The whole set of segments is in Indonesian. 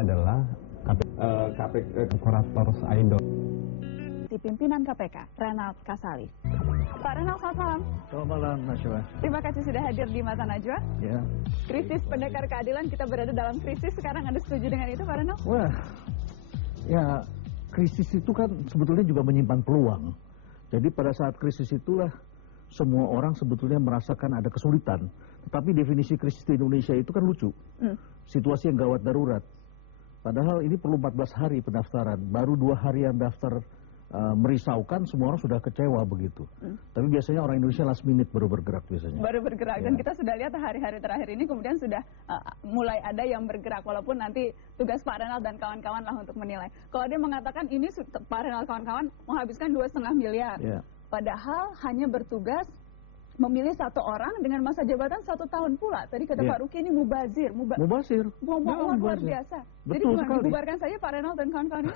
adalah kurator idol. Si pimpinan KPK, Renald Kasali. Pak Renald, selamat malam. Selamat malam, Najwa. Terima kasih sudah hadir di Mata Najwa. Ya. Krisis pendekar keadilan, kita berada dalam krisis. Sekarang Anda setuju dengan itu, Pak Renald? Wah, ya krisis itu kan sebetulnya juga menyimpan peluang. Jadi pada saat krisis itulah semua orang sebetulnya merasakan ada kesulitan. Tetapi definisi krisis di Indonesia itu kan lucu. Situasi yang gawat darurat. Padahal ini perlu 14 hari pendaftaran. Baru 2 hari yang daftar merisaukan, semua orang sudah kecewa begitu. Tapi biasanya orang Indonesia last minute baru bergerak biasanya. Baru bergerak, dan kita sudah lihat hari-hari terakhir ini kemudian sudah mulai ada yang bergerak. Walaupun nanti tugas Pak Renald dan kawan-kawan lah untuk menilai. Kalau dia mengatakan ini Pak Renald kawan-kawan menghabiskan 2,5 miliar. Padahal hanya bertugas memilih 1 orang dengan masa jabatan 1 tahun pula. Tadi kata Pak Ruki ini mubazir. Mubazir. Buang luar biasa. Jadi dibubarkan saja Pak Renald dan kawan-kawan ini.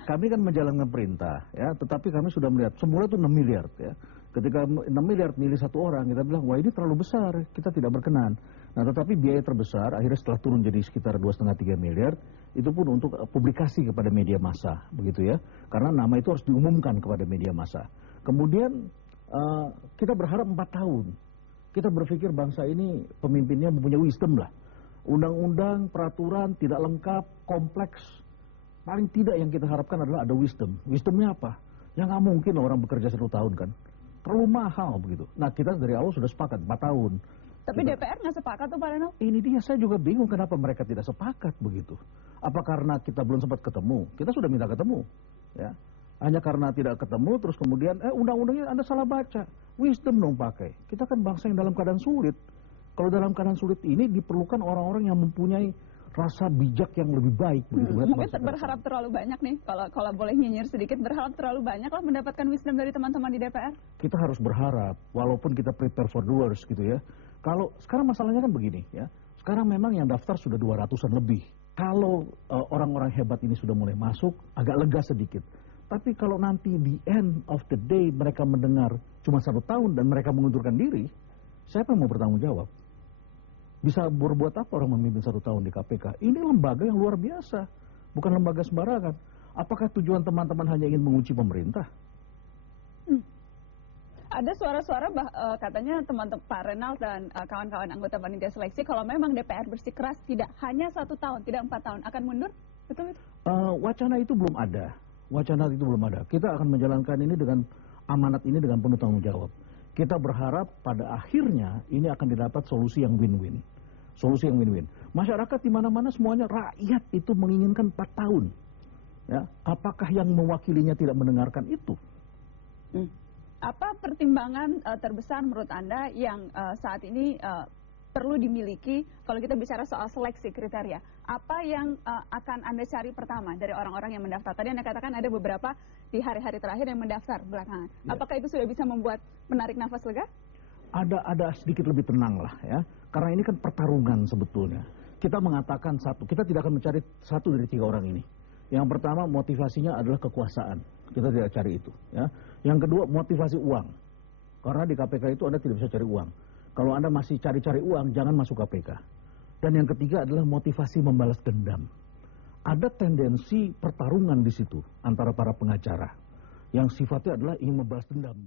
Kami kan menjalankan perintah, ya, tetapi kami sudah melihat semula itu 6 miliar, ya. Ketika 6 miliar milih 1 orang, kita bilang wah ini terlalu besar, kita tidak berkenan. Nah, tetapi biaya terbesar akhirnya setelah turun jadi sekitar 2,5-3 miliar, itu pun untuk publikasi kepada media massa, begitu ya. Karena nama itu harus diumumkan kepada media massa. Kemudian kita berharap 4 tahun. Kita berpikir bangsa ini pemimpinnya mempunyai wisdom lah. Undang-undang, peraturan tidak lengkap, kompleks. Paling tidak yang kita harapkan adalah ada wisdom. Wisdomnya apa? Ya nggak mungkin orang bekerja 1 tahun kan. Terlalu mahal begitu. Nah kita dari awal sudah sepakat 4 tahun. Tapi DPR nggak sepakat tuh Pak Renald? Ini dia, saya juga bingung kenapa mereka tidak sepakat begitu. Apa karena kita belum sempat ketemu? Kita sudah minta ketemu, ya. Hanya karena tidak ketemu, terus kemudian, undang-undangnya Anda salah baca. Wisdom dong pakai. Kita kan bangsa yang dalam keadaan sulit. Kalau dalam keadaan sulit ini diperlukan orang-orang yang mempunyai rasa bijak yang lebih baik. Mungkin berharap terlalu banyak nih, kalau boleh nyinyir sedikit, berharap terlalu banyak lah mendapatkan wisdom dari teman-teman di DPR. Kita harus berharap, walaupun kita prepare for the worst gitu ya. Kalau sekarang masalahnya kan begini ya, sekarang memang yang daftar sudah 200-an lebih. Kalau orang-orang hebat ini sudah mulai masuk, agak lega sedikit. Tapi kalau nanti di end of the day mereka mendengar cuma 1 tahun dan mereka mengundurkan diri, siapa yang mau bertanggung jawab? Bisa berbuat apa orang memimpin 1 tahun di KPK? Ini lembaga yang luar biasa, bukan lembaga sembarangan. Apakah tujuan teman-teman hanya ingin menguji pemerintah? Ada suara-suara katanya teman-teman Pak Renald dan kawan-kawan anggota panitia seleksi, kalau memang DPR bersikeras tidak hanya 1 tahun, tidak 4 tahun, akan mundur? Betul itu? Wacana itu belum ada. Wacana itu belum ada. Kita akan menjalankan ini dengan amanat ini dengan penuh tanggung jawab. Kita berharap pada akhirnya ini akan didapat solusi yang win-win. Solusi yang win-win. Masyarakat di mana-mana semuanya, rakyat itu menginginkan 4 tahun. Ya, apakah yang mewakilinya tidak mendengarkan itu? Apa pertimbangan terbesar menurut Anda yang saat ini perlu dimiliki kalau kita bicara soal seleksi kriteria? Apa yang akan Anda cari pertama dari orang-orang yang mendaftar? Tadi Anda katakan ada beberapa di hari-hari terakhir yang mendaftar belakangan. Apakah itu sudah bisa membuat menarik nafas lega? Ada sedikit lebih tenang lah ya. Karena ini kan pertarungan sebetulnya. Kita mengatakan kita tidak akan mencari 1 dari 3 orang ini. Yang pertama motivasinya adalah kekuasaan. Kita tidak cari itu. Ya. Yang kedua motivasi uang. Karena di KPK itu Anda tidak bisa cari uang. Kalau Anda masih cari-cari uang, jangan masuk KPK. Dan yang ketiga adalah motivasi membalas dendam. Ada tendensi pertarungan di situ antara para pengacara yang sifatnya adalah ingin membalas dendam.